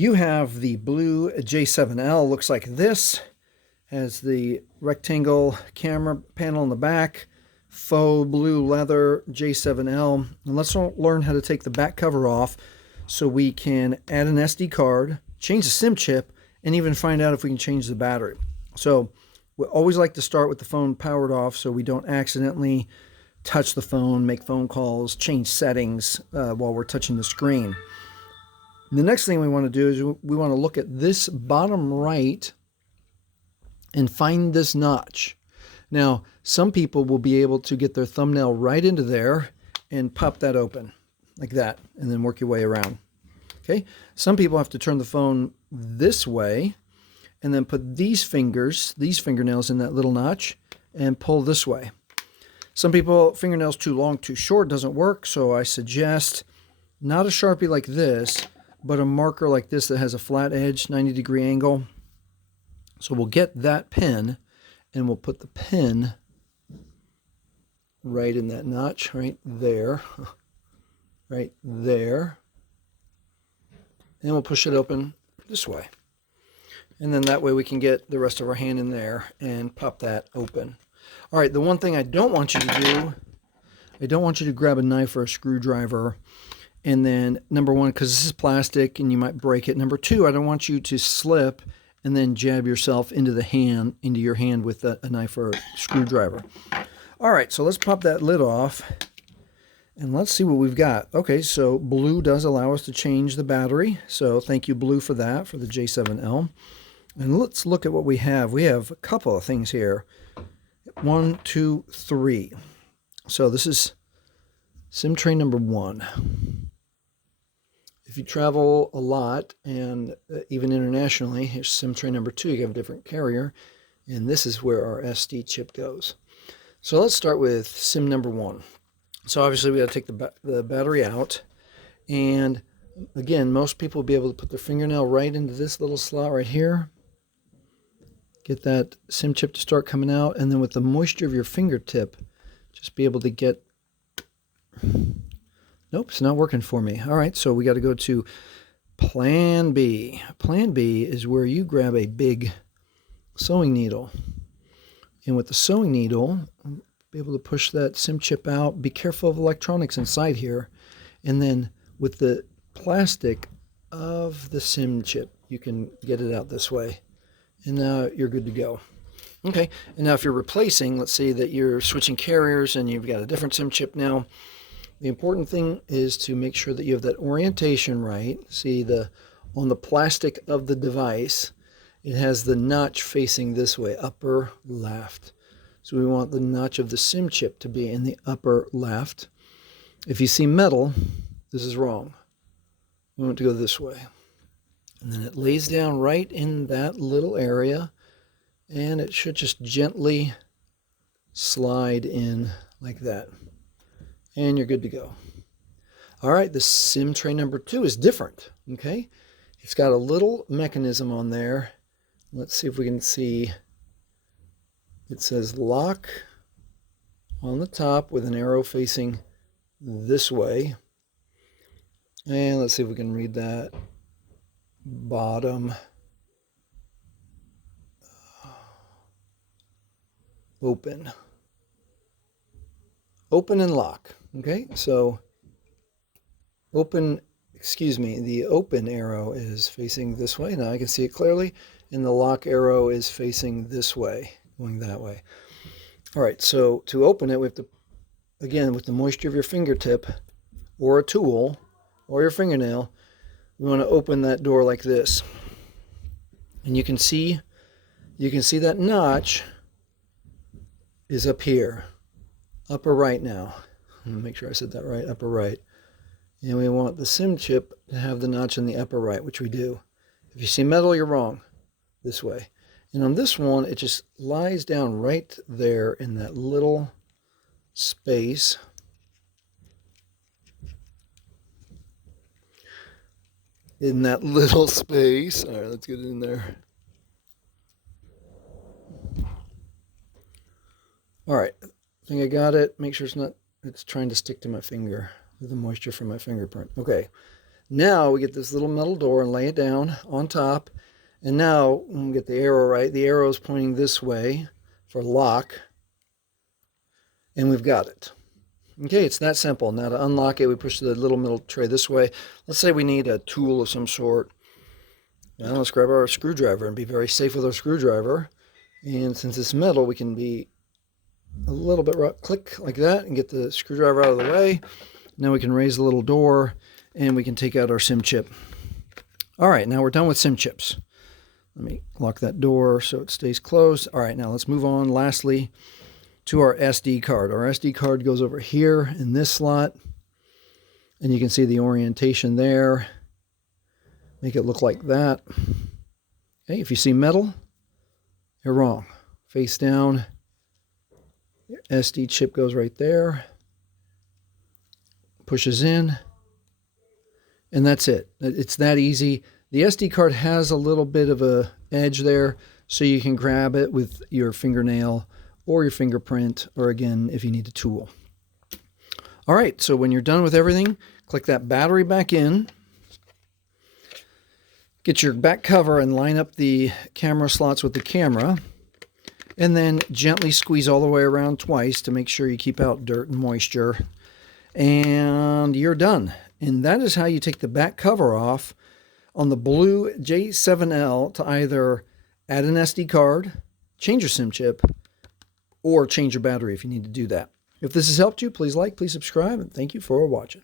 You have the Blu J7L, looks like this. Has the rectangle camera panel in the back, faux blue leather J7L. And let's learn how to take the back cover off so we can add an SD card, change the SIM chip, and even find out if we can change the battery. So we always like to start with the phone powered off so we don't accidentally touch the phone, make phone calls, change settings while we're touching the screen. The next thing we want to do is we want to look at this bottom right and find this notch. Now, some people will be able to get their thumbnail right into there and pop that open like that and then work your way around. Okay? Some people have to turn the phone this way and then put these fingernails in that little notch and pull this way. Some people, fingernails too long, too short, doesn't work, so I suggest not a Sharpie like this, but a marker like this that has a flat edge, 90-degree angle. So we'll get that pen and we'll put the pen right in that notch, right there, right there. And we'll push it open this way. And then that way we can get the rest of our hand in there and pop that open. All right, the one thing I don't want you to do, I don't want you to grab a knife or a screwdriver and then, number one, because this is plastic and you might break it. Number two, I don't want you to slip and then jab yourself into your hand with a knife or a screwdriver. All right, so let's pop that lid off and let's see what we've got. Okay, so Blu does allow us to change the battery. So thank you, Blu, for that, for the J7L. And let's look at what we have. We have a couple of things here. 1, 2, 3. So this is SIM tray number 1. If you travel a lot, and even internationally, here's SIM tray number 2. You have a different carrier, and this is where our SD chip goes. So let's start with SIM number 1. So obviously we got to take the battery out, and again, most people will be able to put their fingernail right into this little slot right here. Get that SIM chip to start coming out, and then with the moisture of your fingertip, just be able to get... Nope, it's not working for me. All right, so we got to go to Plan B. Plan B is where you grab a big sewing needle. And with the sewing needle, be able to push that SIM chip out. Be careful of electronics inside here. And then with the plastic of the SIM chip, you can get it out this way. And now you're good to go. Okay, and now if you're replacing, let's say that you're switching carriers and you've got a different SIM chip now, the important thing is to make sure that you have that orientation right. See, on the plastic of the device, it has the notch facing this way, upper left. So we want the notch of the SIM chip to be in the upper left. If you see metal, this is wrong. We want it to go this way. And then it lays down right in that little area, and it should just gently slide in like that. And you're good to go. All right, the SIM tray number 2 is different, okay? It's got a little mechanism on there. Let's see if we can see. It says lock on the top with an arrow facing this way. And let's see if we can read that. Bottom. Open. Open and lock. Okay, so the open arrow is facing this way. Now I can see it clearly. And the lock arrow is facing this way, going that way. All right, so to open it, we have to, again, with the moisture of your fingertip or a tool or your fingernail, we want to open that door like this. And you can see that notch is up here, upper right now. Let me make sure I said that right, upper right. And we want the SIM chip to have the notch in the upper right, which we do. If you see metal, you're wrong. This way. And on this one, it just lies down right there in that little space. In that little space. All right, let's get it in there. All right, I think I got it. Make sure it's trying to stick to my finger with the moisture from my fingerprint. Okay, Now we get this little metal door and lay it down on top. And now, when we get the arrow right, the arrow is pointing this way for lock. And we've got it. Okay, it's that simple. Now to unlock it, we push the little metal tray this way. Let's say we need a tool of some sort. Now let's grab our screwdriver and be very safe with our screwdriver. And since it's metal, we can be a little bit rough, click like that and get the screwdriver out of the way. Now we can raise the little door and we can take out our SIM chip. All right, now we're done with SIM chips. Let me lock that door so it stays closed. All right, now let's move on lastly to our SD card. Our SD card goes over here in this slot, and you can see the orientation there. Make it look like that. Okay, if you see metal, you're wrong. Face down, your SD chip goes right there, pushes in, and that's it. It's that easy. The SD card has a little bit of a edge there, so you can grab it with your fingernail or your fingerprint, or again, if you need a tool. All right, so when you're done with everything, click that battery back in, get your back cover and line up the camera slots with the camera, and then gently squeeze all the way around twice to make sure you keep out dirt and moisture, and you're done. And that is how you take the back cover off on the Blu J7L to either add an SD card, change your SIM chip, or change your battery if you need to do that. If this has helped you, please like, please subscribe, and thank you for watching.